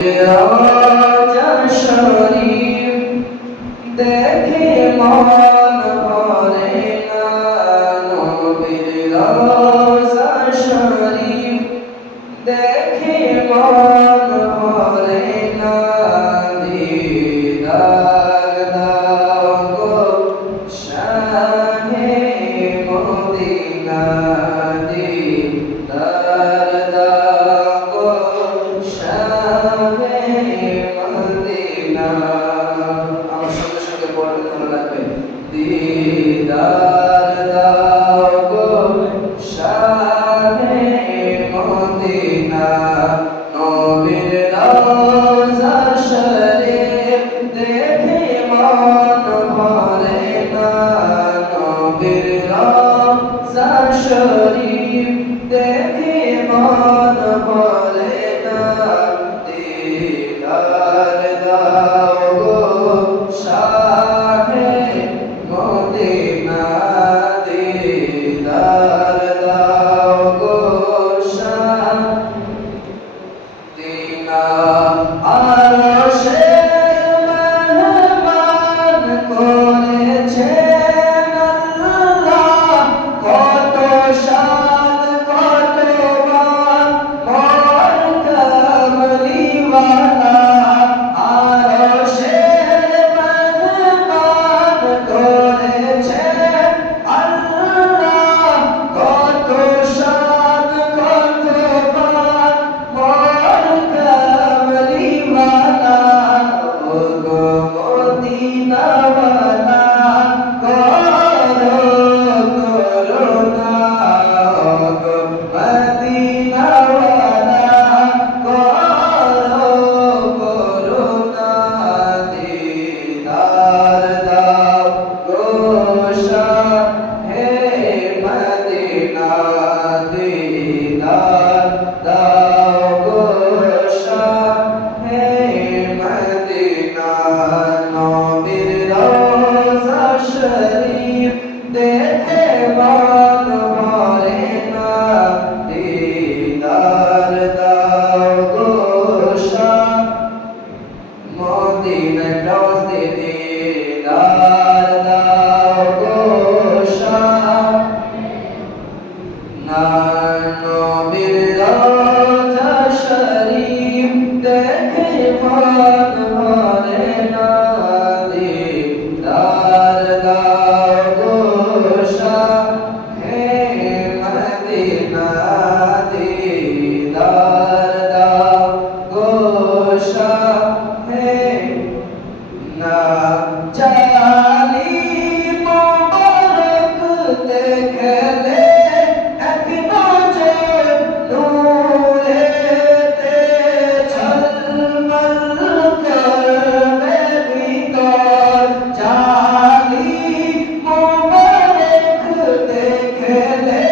রাজা শরীফ দেখে মন ভরে না, নবীর রওজা শরীফ দেখে মন ভরে না, দিদার দাও গো শাহে মদিনা, দিদার দাও গো শাহে মদিনা। আমার সঙ্গে সঙ্গে পড়তে ভালো লাগবে। দিদার দাও গো শাহে মদিনা, নবীর রওজা শরীফ দেখে মন ভরে না, নবীর রওজা শরীফ দেখে মন ভরে না, দিদার দাও গো শাহে মদিনা, দিদার দাও গো শাহে মদিনা। আরশের মেহমান করেছেন আল্লাহ, কত শান কত মান মোর কামলিওয়ালা। আরশের মেহমান করেছেন আল্লাহ, কত শান কত মান মোর কামলিওয়ালা। ও গো মদিনাওয়ালা করো করুণা, ও গো মদিনাওয়ালা করো করুণা, দিদার দাও গো শাহে মদিনা, দিদার দাও গো শাহে মদিনা, নবীর রওজা শরীফ দেখে মন ভরে না, দিদার দাও গো শাহে মদিনা। রওজে দিদার দাও গো শাহে না, নবীর রওজা শরীফ দেখে মন ভরে না, দিদার দাও গো শাহে মদিনা, দিদার দাও গো শাহে না। জালি মোবারক দেখলে এক নজর নূরেতে ঝলমল করবে ভিতর, জালি মোবারক দেখলে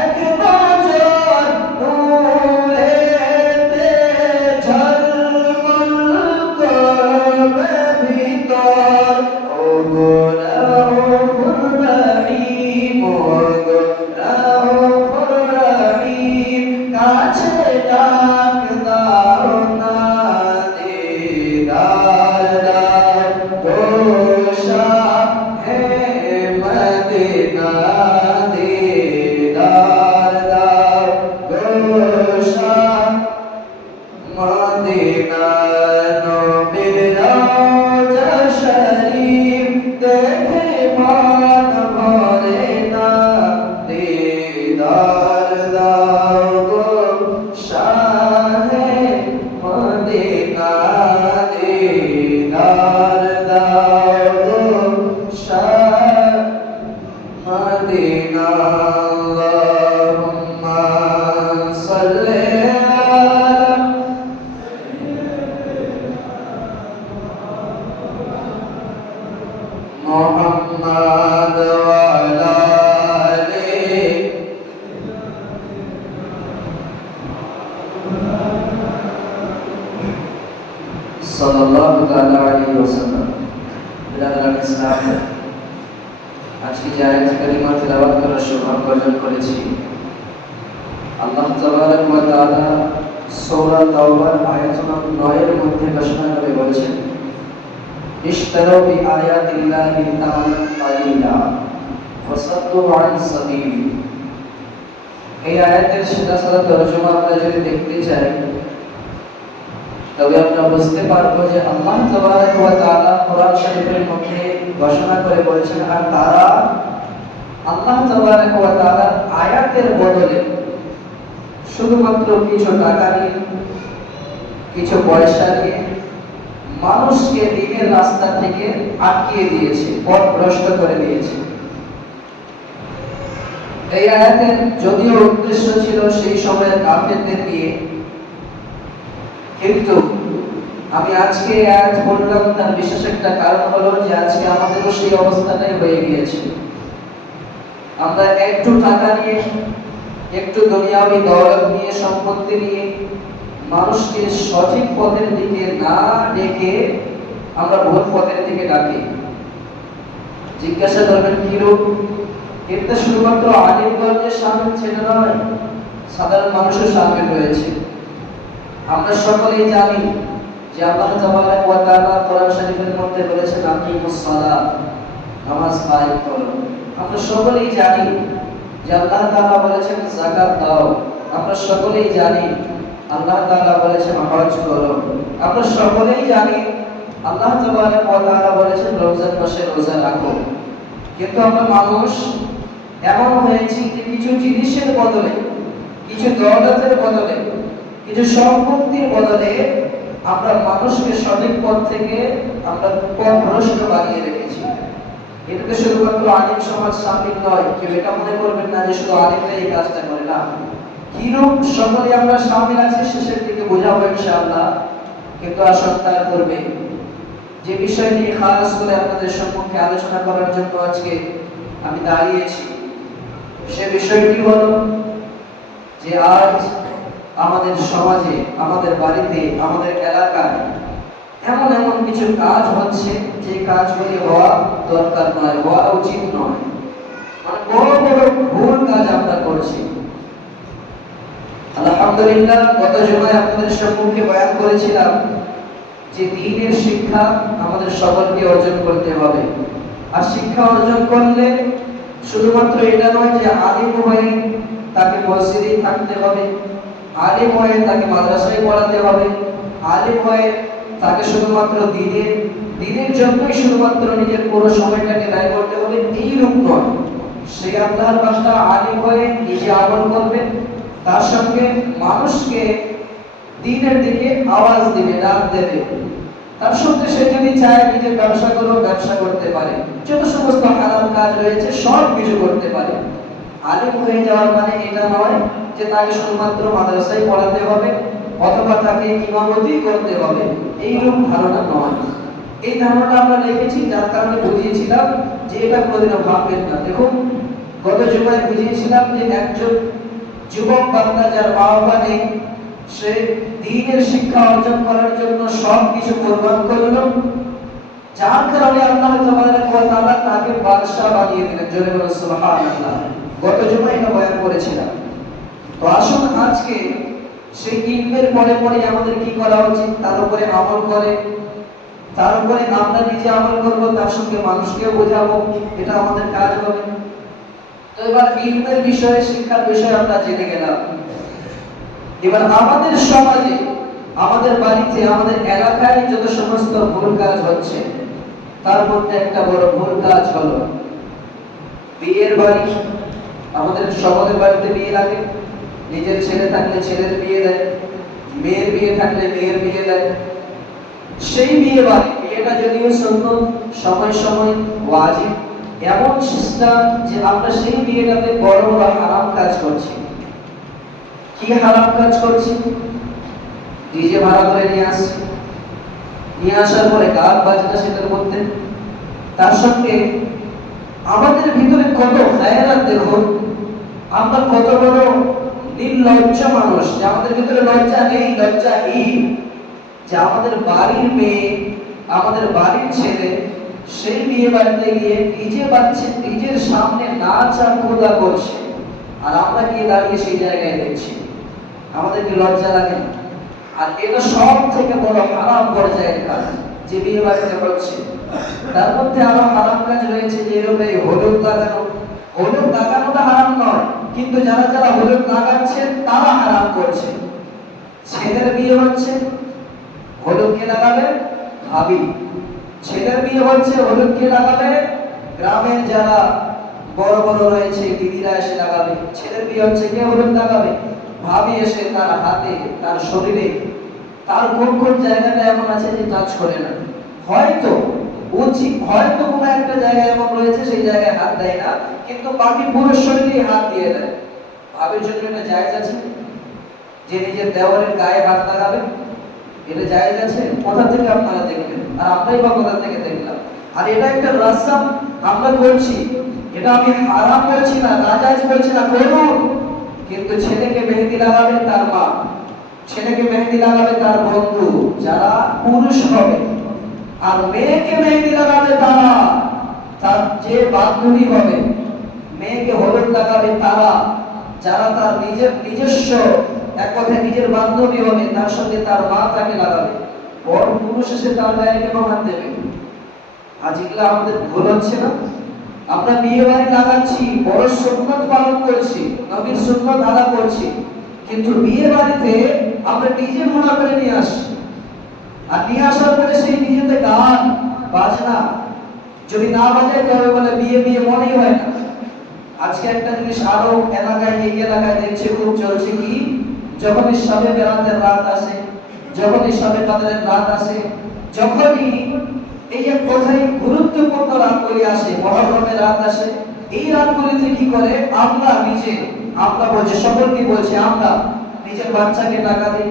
এক নজর নূরেতে ঝলমল করবে ভিতর। ও গো রাউফুর রহিম, ও গো রাউফুর রহিম, কাছে ডাক দাও না, দিদার দাও গো শাহে মদিনা, দিদার দাও গো শাহে মদিনা, নবীর রওজা শরীফ দেখে মন ভরে না, দিদার দাও গো শাহে মদিনা, দিদার দাও গো শাহে মদিনা। আল্লাহুম্মা সাল্লি আলা মুহাম্মাদ ওয়া আলা আলিহি সাল্লাল্লাহু তাআলা আলাইহি ওয়াসাল্লাম। বিরাদরান ইসলাম, আজকে যে আয়াত কারিমা তেলাওয়াত করার সৌভাগ্য অর্জন করেছি, আল্লাহ তাবারক ওয়া তাআলা সূরা তাওবার আয়াত নম্বর 9 এর মধ্যে ঘোষণা করে বলেছেন, ইশতারু বিআয়াতিল্লাহি তামান্নান কালিলা ওয়াসাদ্দু আন সাবিলি। এই আয়াতের সিধাসিধা তরজমা আমরা যদি দেখতে চাই তবে আমরা বুঝতে পারবো যে আল্লাহ তাবারক ওয়া তাআলা কোরআন শরীফের মধ্যে ঘোষণা করে বলেছেন, আর তারা আল্লাহ তাবারক ওয়া তাআলার আয়াতের বদলে শুধুমাত্র কিছু টাকা নিয়ে, কিছু পয়সা নিয়ে মানুষকে দিনের রাস্তা থেকে আটকিয়ে দিয়েছে, পথভ্রষ্ট করে দিয়েছে। এই আয়াতের যদিও উদ্দেশ্য ছিল সেই সময়ের কাফেরদের নিয়ে, কিন্তু আমি আজকে আয়াত বললাম তার বিশেষ একটা কারণ হলো যে আজকে আমাদেরও সেই অবস্থাটাই হয়ে গিয়েছে। আমরা একটু টাকা নিয়ে, একটু দুনিয়াবি দৌলত নিয়ে, সম্পত্তি নিয়ে মানুষকে সঠিক পথের দিকে না ডেকে আমরা ভুল পথের দিকে ডাকি। জিজ্ঞাসা করবেন কি রূপ? এটা শুধুমাত্র আলিমগঞ্জের শামিল ছেলে নয়, সাধারণ মানুষের শামিল রয়েছে। আমরা সকলেই জানি যে আল্লাহ তাবারক ওয়া তাআলা কোরআন শরীফের মধ্যে বলেছেন, আকিমুস সালাত, নামাজ কায়েম করো। আমরা সকলেই জানি যে আল্লাহ তাআলা বলেছেন যাকাত দাও। আমরা সকলেই জানি আল্লাহ তাআলা বলেছেন হজ করো। আমরা সকলেই জানি আল্লাহ তাবারক ওয়া তাআলা বলেছেন রমজান মাসে রোজা রাখো। কিন্তু আমরা মানুষ এমন হয়েছি যে কিছু জিনিসের বদলে, কিছু দৌলতের বদলে, কিছু সম্পত্তির বদলে আমরা মানুষকে সঠিক পথ থেকে আমরা পথভ্রষ্ট বানিয়ে রেখেছি। এটাতে শুধুমাত্র আলিম সমাজ শামিল নয়। কেউ এটা মনে করবেন না যে শুধু আলিমরাই এই কাজটা করে, না, কিরূপ সকলে আমরা শামিল আছি শেষের দিকে বোঝাবো ইনশাআল্লাহ। কিন্তু আশঙ্কা করবে যে বিষয় নিয়ে খাস করে আপনাদের সম্মুখে আলোচনা করার জন্য আজকে আমি দাঁড়িয়েছি, সে বিষয়টি হলো যে আজ আমাদের সমাজে, আমাদের বাড়িতে, আমাদের এলাকায় এমন এমন কিছু কাজ হচ্ছে যে কাজগুলি হওয়া দরকার নয়, হওয়া উচিত নয়। মানে বড় বড় ভুল কাজ আমরা করছি। আলহামদুলিল্লাহ, গত জুমায় আপনাদের সম্মুখে বয়ান করেছিলাম যে দ্বীনের শিক্ষা আমাদের সকলকে অর্জন করতে হবে। আর শিক্ষা অর্জন করলে শুধুমাত্র এটা নয় যে আলিম হয়ে তাকে মসজিদে থাকতে হবে, আলিম হয়ে তাকে মাদ্রাসায় পড়াতে হবে, আলিম হয়ে তাকে শুধুমাত্র দিনের জন্যই শুধুমাত্র নিজের পুরো সময়টাকে ব্যয় করতে হবে, এই রূপ নয়। সে আল্লাহর বান্দা আলিম হয়ে নিজে আমল করবে, তার সঙ্গে মানুষকে দ্বীনের দিকে আওয়াজ দিবে, ডাক দেবে। তার সঙ্গে সে যদি চায় নিজের ব্যবসা করো, ব্যবসা করতে পারে, যত সমস্ত হালাল কাজ রয়েছে সব কিছু করতে পারে। আলিম হয়ে যাওয়ার মানে এটা নয় যে তাকে শুধুমাত্র মাদ্রাসায় পড়াতে হবে অথবা তাকে ইমামতি করতে হবে, এইরূপ ধারণা নয়। এই ধারণাটা আমরা রেখেছি, যার কারণে বুঝিয়েছিলাম যে এটা কোনোদিনও ভাববেন না। দেখুন, গত জুমায় বুঝিয়েছিলাম যে একজন যুবক বান্দা যার মা বাবা নেই, সে দ্বীনের শিক্ষা অর্জন করার জন্য সব কিছু কোরবান করলো, যার কারণে আল্লাহ তাবারক ওয়া তাআলা তাকে বাদশা বানিয়ে দিলেন। জোরে বলুন সুবহানাল্লাহ। গত জুমায় এটা বয়ান করেছিলাম। তো আসুন আজকে সেই ইলমের পরে পরে আমাদের কি করা উচিত, তার উপরে আমল করে, তার উপরে আমরা নিজে আমল করব, তার সঙ্গে মানুষকেও বোঝাবো, এটা আমাদের কাজ হবে। তো এবার ইলমের বিষয়ে, শিক্ষার বিষয়ে আমরা জেনে গেলাম। এবার আমাদের সমাজে, আমাদের বাড়িতে, আমাদের এলাকায় যত সমস্ত ভুল কাজ হচ্ছে তার মধ্যে একটা বড় ভুল কাজ হলো বিয়ের বাড়ি। আমাদের সকলের বাড়িতে বিয়ে লাগে, নিজের ছেলে থাকলে ছেলের বিয়ে দেয়, মেয়ের বিয়ে থাকলে মেয়ের বিয়ে দেয়। সেই বিয়ে বাড়ি, বিয়েটা যদিও সুন্নত, সময় সময় ওয়াজিব, এমন সিস্টেম যে আমরা সেই বিয়েটাতে বড় বড় হারাম কাজ করছি। কি হারাম কাজ করছি? ডিজে ভাড়া করে নিয়ে আসছি, নিয়ে আসার পরে গান বাজনা সেটার মধ্যে, তার সঙ্গে আমাদের ভিতরে কত খায়রাত। দেখুন, আমরা কত বড় নির্লজ্জ মানুষ, যে আমাদের ভিতরে লজ্জা নেই, লজ্জাহীন, যে আমাদের বাড়ির মেয়ে, আমাদের বাড়ির ছেলে সেই বিয়ে বাড়িতে গিয়ে ডিজে বাজছে, ডিজের সামনে নাচ আর করছে, আর আমরা গিয়ে দাঁড়িয়ে সেই জায়গায় দেখছি। আমাদের কি লজ্জা লাগে না? আর এটা সব থেকে বড় হারাম পর্যায়ের কাজ যে বিয়ে বাড়িতে হচ্ছে। তার মধ্যে আরো হারাম কাজ রয়েছে, যেরকম এই হলুদ লাগানো। হলুদ লাগানোটা হারাম নয়, কিন্তু যারা যারা হলুদ লাগাচ্ছে তারা হারাম করছে। ছেলের বিয়ে হচ্ছে, হলুদ কে লাগাবে? ভাবি। ছেলের বিয়ে হচ্ছে, হলুদ কে লাগাবে? গ্রামের যারা বড় বড় রয়েছে দিদিরা এসে লাগাবে। ছেলের বিয়ে হচ্ছে, কে হলুদ লাগাবে? ভাবি এসে তার হাতে, তার শরীরে, তার কোন কোন জায়গাটা এমন আছে যে টাচ করে না। হয়তো হয়তো কোনো একটা জায়গায় এমন রয়েছে সেই জায়গায় হাত দেয় না, কিন্তু বাকি পুরো শরীরে হাত দিয়ে দেয়। ভাবির জন্য এটা জায়েজ আছে যে নিজের দেওয়ারের গায়ে হাত লাগাবে? এটা জায়েজ আছে? কোথা থেকে আপনারা দেখলেন? আর আমরাই বা কোথা থেকে দেখলাম? আর এটা একটা রাসম আমরা করছি, এটা আমি হারাম বলছি না, নাজায়েজ বলছি না, করুন। কিন্তু ছেলেকে মেহেদি লাগাবে তার মা, ছেলেকে মেহেদি লাগাবে তার বন্ধু যারা পুরুষ হবে, আর মেয়েকে মেহেদি লাগাবে তারা, তার যে বান্ধবী হবে। মেয়েকে হলুদ লাগাবে তারা যারা তার নিজস্ব, এক কথায় নিজের বান্ধবী হবে, তার সঙ্গে তার মা তাকে লাগাবে। বড় পুরুষ এসে তার গায়ে কেন হাত দেবে? আজ এগুলো আমাদের ভুল হচ্ছে না? আমরা বিয়ে বাড়ি লাগাচ্ছি, বড় সুন্নত পালন করছি, নবীর সুন্নত আদা করছি, কিন্তু বিয়ে বাড়িতে আমরা ডিজে ভাড়া করে নিয়ে আসি। আর নিয়ে আসার পরে সেই ডিজেতে গান বাজনা যদি না বাজায় তবে বলে বিয়ে বিয়ে মনেই হয় না। আজকে একটা জিনিস আরো এলাকায়, এই এলাকায় দেখছে খুব চলছে কি, যখনই শবে বেরাতের রাত আসে, যখনই শবে কদরের রাত আসে, যখনই এই যে কোথায় গুরুত্বপূর্ণ রাতগুলি আসে, মহররমের রাত আসে, এই রাতগুলিতে কি করে আমরা নিজে, আমরা বলছি, সকলকে বলছি, আমরা নিজের বাচ্চাকে টাকা দিই,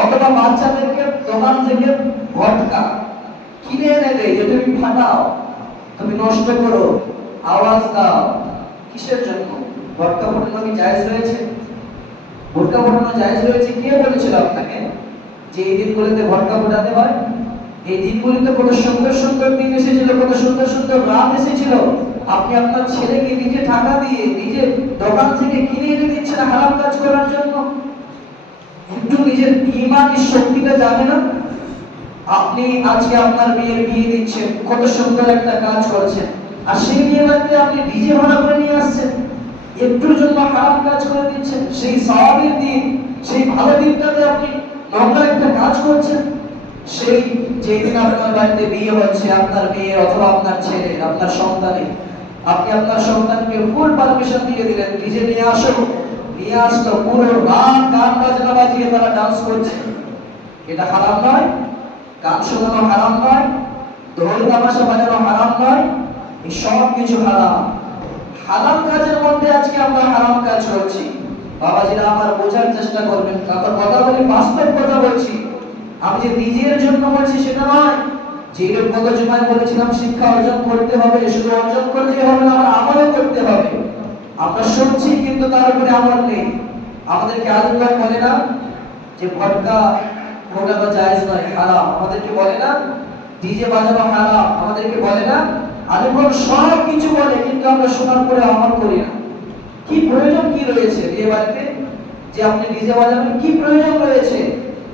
অথবা বাচ্চাদেরকে দোকান থেকে ভটকা কিনে এনে দেয় যে তুমি ফাটাও, তুমি নষ্ট করো, আওয়াজ দাও। কিসের জন্য? ভটকা ফোটানো কি জায়েজ রয়েছে? ভটকা ফোটানো জায়েজ রয়েছে? কে বলেছিল আপনাকে যে এই দিনগুলিতে ভটকা ফোটাতে হয়? এই দিনগুলিতে কত সুন্দর সুন্দর দিন এসেছিল, কত সুন্দর সুন্দর রাত এসেছিল। আপনি আপনার ছেলেকে নিজে টাকা দিয়ে, নিজে দোকান থেকে কিনে এনে দিচ্ছেন হারাম কাজ করার জন্য। একটু নিজের ঈমানের শক্তিটা জানে না? আপনি আজকে আপনার মেয়ের বিয়ে দিচ্ছেন, কত সুন্দর একটা কাজ করছেন, আর সেই বিয়ে বাড়িতে আপনি ডিজে ভাড়া করে নিয়ে আসছেন, একটুর জন্য খারাপ কাজ করে দিচ্ছেন। সেই সওয়াবের দিন, সেই ভালো দিনটাতে আপনি নোংরা একটা কাজ করছেন। সেই যেই দিন আপনার বাড়িতে বিয়ে হচ্ছে, আপনার মেয়ে অথবা আপনার ছেলে, আপনার সন্তানের, আপনি আপনার সন্তানকে ফুল পারমিশন দিয়ে দিলেন ডিজে নিয়ে আসো, নিয়ে আসতো, পুরো রাত গান বাজনা বাজিয়ে তারা ডান্স করছে। এটা হারাম নয়? গান শোনানো হারাম নয়? ঢোল তামাশা বাজানো হারাম নয়? এই সব কিছু হারাম। হারাম কাজের মধ্যে আজকে আমরা হারাম কাজ করছি। বাবাজিরা আমার বোঝার চেষ্টা করবেন, কারণ কথা বলি, বাস্তব কথা বলছি। আমি যে নিজের জন্য বলছি সেটা নয়। যে গত জুমায় বলেছিলাম শিক্ষা অর্জন করতে হবে, শুধু অর্জন করলেই হবে না, আমার আমলও করতে হবে। আমরা শুনছি কিন্তু তার উপরে আমল নেই। আমাদেরকে আল্লাহ বলে না যে ভটকা ফোটানো জায়েজ নয়, হারাম? আমাদেরকে বলে না ডিজে বাজানো হারাম? আমাদেরকে বলে না? আলেমগণ সব কিছু বলে, কিন্তু আমরা শোনার পরে আমল করি না। কি প্রয়োজন কি রয়েছে বিয়ে বাড়িতে যে আপনি ডিজে বাজাবেন? কি প্রয়োজন রয়েছে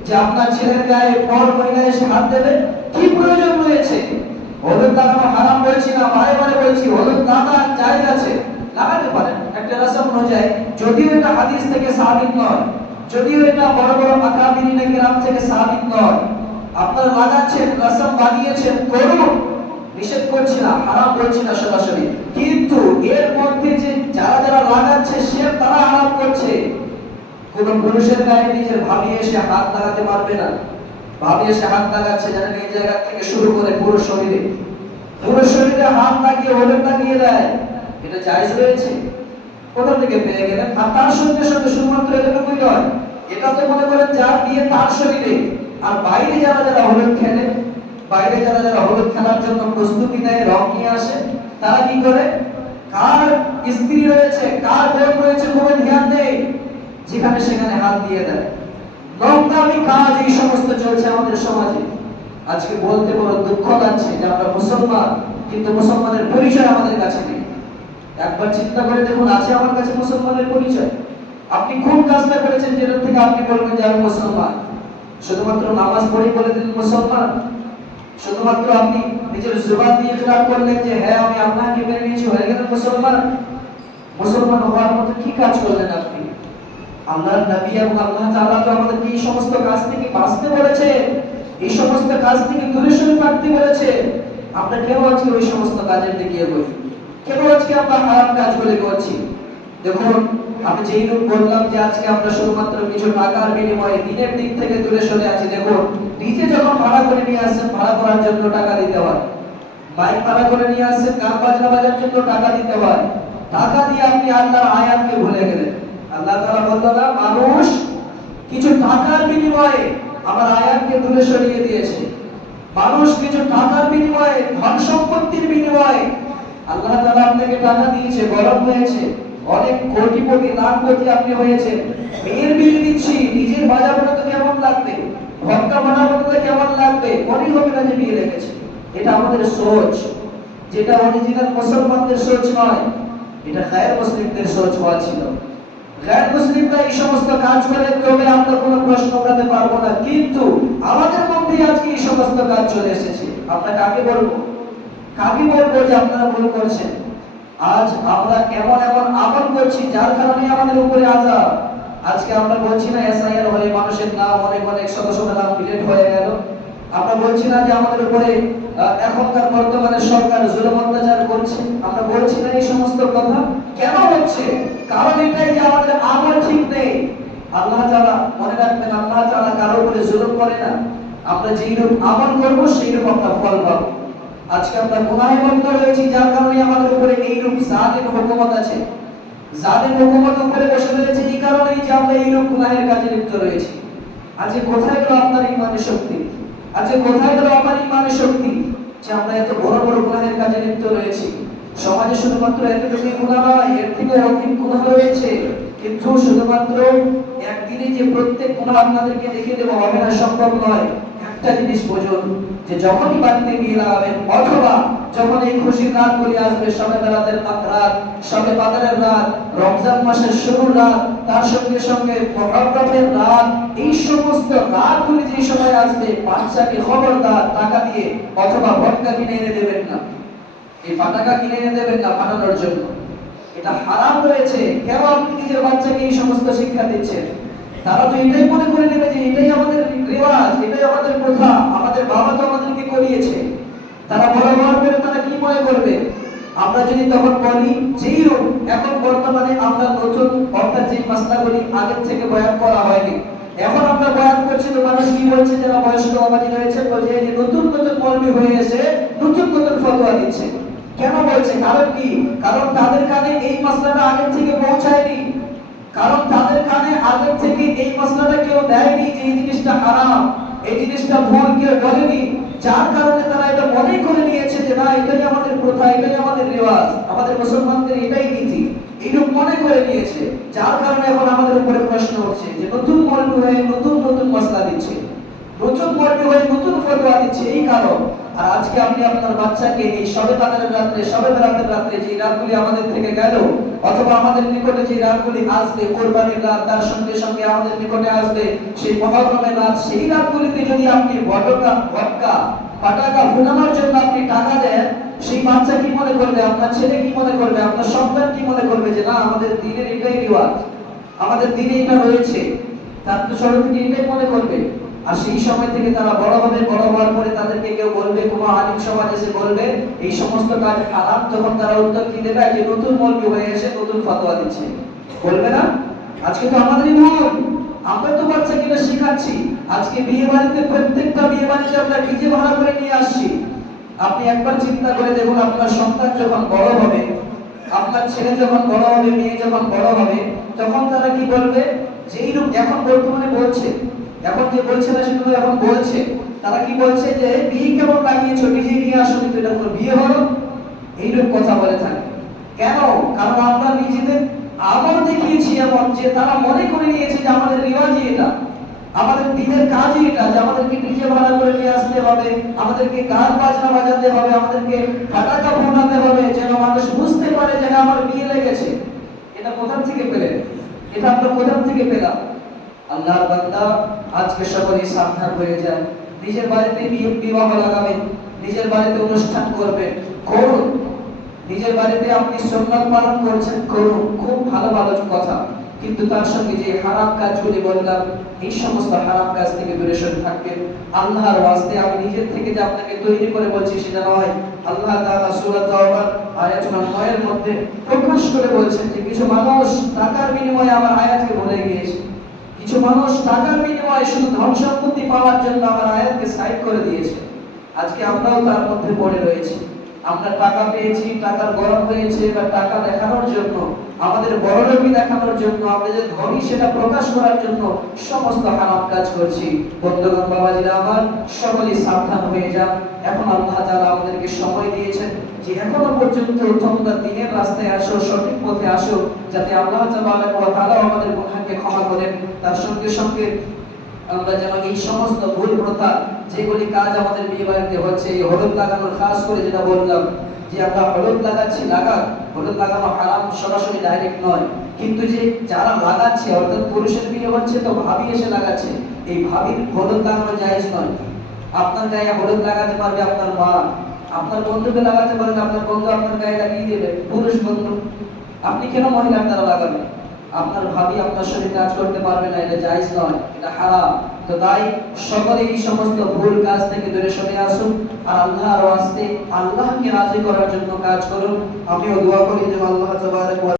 যে আপনার ছেলের গায়ে পর মহিলা এসে হাত দেবে? কি প্রয়োজন রয়েছে? হলুদ লাগানো হারাম বলছি না, বারে বারে বলছি, হলুদ লাগা জায়েজ আছে, লাগাতে পারেন একটা রসম অনুযায়ী, যদিও এটা হাদিস থেকে সাবিত নয়, যদিও এটা বড় বড় আকাবিরিনে কেরাম থেকে সাবিত নয়। আপনারা লাগাচ্ছেন, রসম বানিয়েছেন, করুন, নিষেধ করছি না, হারাম বলছি না সরাসরি, কিন্তু এর মধ্যে যে যারা যারা লাগাচ্ছে সে তারা হারাম করছে। কোন পুরুষের গায়ে নিজের ভাবি এসে হাত লাগাতে পারবে না। ভাবি এসে হাত লাগাচ্ছে, যেন এই জায়গা থেকে শুরু করে পুরো শরীরে, পুরো শরীরে হাত লাগিয়ে হলুদ লাগিয়ে দেয়। এটা জায়েজ রয়েছে? কোথা থেকে পেয়ে গেলেন? আর তার সঙ্গে সঙ্গে শুধুমাত্র এতটুকুই নয়, এটা তো মনে করেন যার বিয়ে তার শরীরে, আর বাইরে যারা যারা হলুদ খেলে, বাইরে যারা যারা হলুদ খেলার জন্য প্রস্তুতি নেয়, রং নিয়ে আসে, তারা কি করে? কার স্ত্রী রয়েছে, কার বোন রয়েছে কোনো ধ্যান নেই, যেখানে সেখানে হাত দিয়ে দেয়। নোংরামি কাজ এই সমস্ত চলছে আমাদের সমাজে। আজকে বলতে বড় দুঃখ লাগছে যে আমরা মুসলমান, কিন্তু মুসলমানের পরিচয় আমাদের কাছে নেই। একবার চিন্তা করে দেখুন, আছে আমার কাছে মুসলমানের পরিচয়? আপনি কোন কাজটা করেছেন যেটা থেকে আপনি বলবেন যে আমি মুসলমান? শুধুমাত্র নামাজ পড়ে বলে দিলেন মুসলমান, শুধুমাত্র আপনি নিজের জবান দিয়ে ইকরার করলেন যে হ্যাঁ আমি আল্লাহকে মেনে নিয়েছি, হয়ে গেলেন মুসলমান। মুসলমান হওয়ার মতো কি কাজ করলেন আপনি? আল্লাহর নবী এবং আল্লাহ তাআলা তো আমাদেরকে এই সমস্ত কাজ থেকে বাঁচতে বলেছে, এই সমস্ত কাজ থেকে দূরে সরে থাকতে বলেছে। আমরা কেন আজকে ওই সমস্ত কাজের দিকে এগোই? কেন আজকে আমরা হারাম কাজগুলো করছি? দেখুন, আমি যেই রূপ বললাম যে আজকে আমরা শুধুমাত্র কিছু টাকার বিনিময়ে দিনের দিক থেকে দূরে সরে আছি। দেখুন, ডিজে যখন ভাড়া করে নিয়ে আসছেন, ভাড়া করার জন্য টাকা দিতে হয়। মাইক ভাড়া করে নিয়ে আসছেন, গান বাজনা বাজার জন্য টাকা দিতে হয়। টাকা দিয়ে আপনি আল্লাহর আয়াতকে ভুলে গেলেন। আল্লাহ তাআলা বলল না, মানুষ কিছু টাকার বিনিময়ে আমার আয়াতকে দূরে সরিয়ে দিয়েছে। মানুষ কিছু টাকার বিনিময়ে, ধন সম্পত্তির বিনিময়ে, আল্লাহ তাআলা আপনাকে টাকা দিয়েছে, গরম হয়েছে, অনেক কোটিপতি লাখ কোটি আপনি হয়েছে, মেয়ের বিয়ে দিচ্ছি, নিজের বাজাবো তো কেমন লাগবে, ভক্কা বানাবো তো কেমন লাগবে, মনে হবে না যে বিয়ে লেগেছে। এটা আমাদের সোচ, যেটা অরিজিনাল মুসলমানদের সোচ নয়, এটা গায়ের মুসলিমদের সোচ হওয়া ছিল। গায়ের মুসলিমরা এই সমস্ত কাজ করে, তবে আমরা কোনো প্রশ্ন উঠাতে পারবো না, কিন্তু আমাদের মধ্যে আজকে এই সমস্ত কাজ চলে এসেছে। আমরা কাকে বলবো? কাকে বলবো যে আপনারা ভুল করছেন? আজ আমরা এমন এমন আমল করছি যার কারণে আমাদের উপরে আযাব। আজকে আমরা বলছি না এসআইআর হয়ে মানুষের নাম অনেক অনেক শত শত নাম ডিলিট হয়ে গেল। আমরা বলছি না যে আমাদের উপরে এখনকার বর্তমানে সরকার জুলুম অত্যাচার করছে। আমরা বলছি না এই সমস্ত কথা। কেন হচ্ছে? কারণ এটাই যে আমাদের আমল ঠিক নেই। আল্লাহ তাআলা, মনে রাখবেন, আল্লাহ তাআলা কারো উপরে জুলুম করে না। আমরা যেইরূপ আমল করব সেইরূপ আমরা ফল পাবো। আজকে আমরা গুনাহে মগ্ন রয়েছি, যার কারণে আমাদের উপরে এইরূপ জালিম হুকুমত আছে। জালিম হুকুমত উপরে বসে রয়েছে এই কারণেই যে আমরা এইরূপ গুনাহের কাজে লিপ্ত রয়েছি। আজকে কোথায় গেল আপনার ঈমানের শক্তি? আজকে কোথায় গেল আমার ঈমানের শক্তি যে আমরা এত বড় বড় গুনাহের কাজে লিপ্ত রয়েছি? সমাজে শুধুমাত্র এতটুকুই গুনাহ নয়, এর থেকে অধিক গুনাহ রয়েছে। কিন্তু শুধুমাত্র একদিনে যে প্রত্যেক গুনাহ আপনাদেরকে দেখিয়ে দেব হবে না, সম্ভব নয়। একটা জিনিস বুঝুন, যে যখনই বাড়িতে গিয়ে লাগাবেন, অথবা যখন এই খুশির রাতগুলি আসবে, শবে বরাতের রাত, শবে কদরের রাত, রমজান মাসের শুরুর রাত, তার সঙ্গে সঙ্গে মুহররমের রাত, এই সমস্ত রাতগুলি যে সময় আসবে, বাচ্চাকে খবরদার টাকা দিয়ে অথবা ভটকা কিনে এনে দেবেন না। এই পাটাকা কিনে এনে দেবেন না ফাটানোর জন্য, এটা হারাম রয়েছে। কেন আপনি নিজের বাচ্চাকে এই সমস্ত শিক্ষা দিচ্ছেন? তারা তো এটাই মনে করে নেবে যে এটাই আমাদের রিওয়াজ, এটাই আমাদের প্রথা, আমাদের বাবা তো আমাদেরকে করিয়েছে। তারা বড় হওয়ার পরে তারা কি মনে করবে? আমরা যদি তখন বলি যেই রূপ এখন বর্তমানে আমরা নতুন, অর্থাৎ যে মাসলাগুলি আগের থেকে বয়ান করা হয়নি, এখন আমরা বয়ান করছি, তো মানুষ কি বলছে? যারা বয়স্ক বাবাজি রয়েছে বলছে যে নতুন নতুন মৌলবি হয়ে এসে নতুন নতুন ফতোয়া দিচ্ছে। কেন বলছে? কারণ কি? কারণ তাদের কানে এই মাসলাটা আগের থেকে পৌঁছায়নি। কারণ তাদের কানে আগের থেকে এই মাসলাটা কেউ দেয়নি যে এই জিনিসটা হারাম, এই জিনিসটা ভুল, কেউ বলেনি। যার কারণে তারা এটা মনে করে নিয়েছে যে না, এটাই আমাদের প্রথা, এটাই আমাদের রিওয়াজ, আমাদের মুসলমানদের এটাই নীতি, এইরকম মনে করে নিয়েছে। যার কারণে এখন আমাদের উপরে প্রশ্ন উঠছে যে নতুন মৌলবি হয়ে নতুন নতুন মাসলা দিচ্ছে, নতুন মৌলবি হয়ে নতুন ফতোয়া দিচ্ছে, এই কারণ। আর আজকে আপনি আপনার বাচ্চাকে এই শবে কদরের রাতে, শবে বরাতের রাতে যে রাতগুলি আমাদের থেকে গেল, অথবা আমাদের নিকটে যে রাতগুলি আসবে, কুরবানির রাত, তার সঙ্গে সঙ্গে আমাদের নিকটে আসবে সেই মুহররমের রাত, সেই রাতগুলিতে যদি আপনি ভটকা পাটাকা ফুটানোর জন্য আপনি টাকা দেন, সেই বাচ্চা কি মনে করবে? আপনার ছেলে কি মনে করবে? আপনার সন্তান কি মনে করবে? যে না, আমাদের দ্বীনের এটাই রিওয়াজ, আমাদের দ্বীনে এটা রয়েছে। তার তো ছোট থেকে এটাই মনে করবে। আর সেই সময় থেকে তারা বড় হবে, বড় হওয়ার পরে তাদেরকে কেউ বলবে, কোনো আলিম সমাজ এসে বলবে এই সমস্ত কাজ হারাম, তখন তারা উত্তর কি দেবে? যে নতুন মৌলবি হয়ে এসে নতুন ফতোয়া দিচ্ছে, বলবে না? আজকে তো আমাদেরই ভুল, আমরা তো বাচ্চাকে এটা শেখাচ্ছি। আজকে বিয়ে বাড়িতে, প্রত্যেকটা বিয়ে বাড়িতে আমরা ডিজে ভাড়া করে নিয়ে আসছি। আপনি একবার চিন্তা করে দেখুন, আপনার সন্তান যখন বড় হবে, আপনার ছেলে যখন বড় হবে, মেয়ে যখন বড় হবে, তখন তারা কি বলবে? যে এইরূপ এখন বর্তমানে বলছে, এখন যে বলছে না সেটা এখন বলছে, তারা কি বলছে? যে বিয়ে কেমন লাগিয়েছো, ডিজে নিয়ে আসো, কিন্তু এটা কোনো বিয়ে হলো? এইরূপ কথা বলে থাকে। কেন? কারণ আমরা নিজেদের আমল দেখিয়েছি এমন যে তারা মনে করে নিয়েছে যে আমাদের রিওয়াজই এটা, আমাদের দিনের কাজই এটা, যে আমাদেরকে ডিজে ভাড়া করে নিয়ে আসতে হবে, আমাদেরকে গান বাজনা বাজাতে হবে, আমাদেরকে ফাটাকা ফোটাতে হবে, যেন মানুষ বুঝতে পারে যে আমার বিয়ে লেগেছে। এটা কোথা থেকে পেলেন? এটা আমরা কোথা থেকে পেলাম? আল্লাহর বান্দা, আজকে সকলেই সাবধান হয়ে যান। নিজের বাড়িতে বিবাহ লাগাবেন, নিজের বাড়িতে অনুষ্ঠান করবেন, করুন। নিজের বাড়িতে আপনি সুন্নাত পালন করছেন, করুন, খুব ভালো ভালো কথা। কিন্তু তার সঙ্গে যে হারাম কাজগুলি বললাম, এই সমস্ত হারাম কাজ থেকে দূরে সরে থাকবেন। আল্লাহর ওয়াস্তে আমি নিজের থেকে যে আপনাকে তৈরি করে বলছি সেটা নয়। আল্লাহ তাআলা সূরা তাওবার আয়াত নম্বর 9 এর মধ্যে প্রকাশ করে বলছেন যে কিছু মানুষ টাকার বিনিময়ে আমার আয়াতকে ভুলে গিয়েছে। কিছু মানুষ টাকার বিনিময়ে শুধু ধন সম্পত্তি পাওয়ার জন্য আমার আয়াতকে সাইড করে দিয়েছে। আজকে আমরাও তার মধ্যে পড়ে রয়েছি। আমরা টাকা পেয়েছি, টাকার গরম হয়েছে, বা টাকা দেখানোর জন্য, আমাদের বড়লোকি দেখানোর জন্য, আমরা যে ধনী সেটা প্রকাশ করার জন্য সমস্ত হারাম কাজ করছি। বন্ধুগণ, বাবাজিরা আমার, সকলেই সাবধান হয়ে যান। এখন আল্লাহ তাআলা আমাদেরকে সময় দিয়েছেন যে এখনো পর্যন্ত তোমরা দ্বীনের রাস্তায় আসো, সঠিক পথে আসো, যাতে আল্লাহ তাআলা আমাদের গুনাহকে ক্ষমা করেন। তার সঙ্গে সঙ্গে আমরা যেন এই সমস্ত ভুল প্রথা, যেগুলি কাজ আমাদের বিয়ে বাড়িতে হচ্ছে, এই হলুদ লাগানোর, খাস করে যেটা বললাম যে আমরা হলুদ লাগাচ্ছি, হলুদ লাগানো হারাম, সরাসরি ডাইরেক্ট নয়, কিন্তু যে যারা লাগাচ্ছে, অর্থাৎ পুরুষের বিয়ে হচ্ছে তো ভাবি এসে লাগাচ্ছে, এই ভাবির হলুদ লাগানো জায়েজ নয়। আপনার গায়ে হলুদ লাগাতে পারবে আপনার মা, আপনার বন্ধুকে লাগাতে পারবে আপনার বন্ধু, আপনার গায়ে লাগিয়ে দেবে পুরুষ বন্ধু। আপনি কেন মহিলার দ্বারা লাগাবেন? আপনার ভাবি আপনার সাথে কাজ করতে পারবে না, এটা জায়েজ নয়, এটা হারাম। তো তাই সকলে এই সমস্ত ভুল কাজ থেকে দূরে সরে আসুন, আর আল্লাহর ওয়াস্তে, আল্লাহকে রাজি করার জন্য কাজ করুন। আমিও দোয়া করি যে আল্লাহ তাবারক ওয়া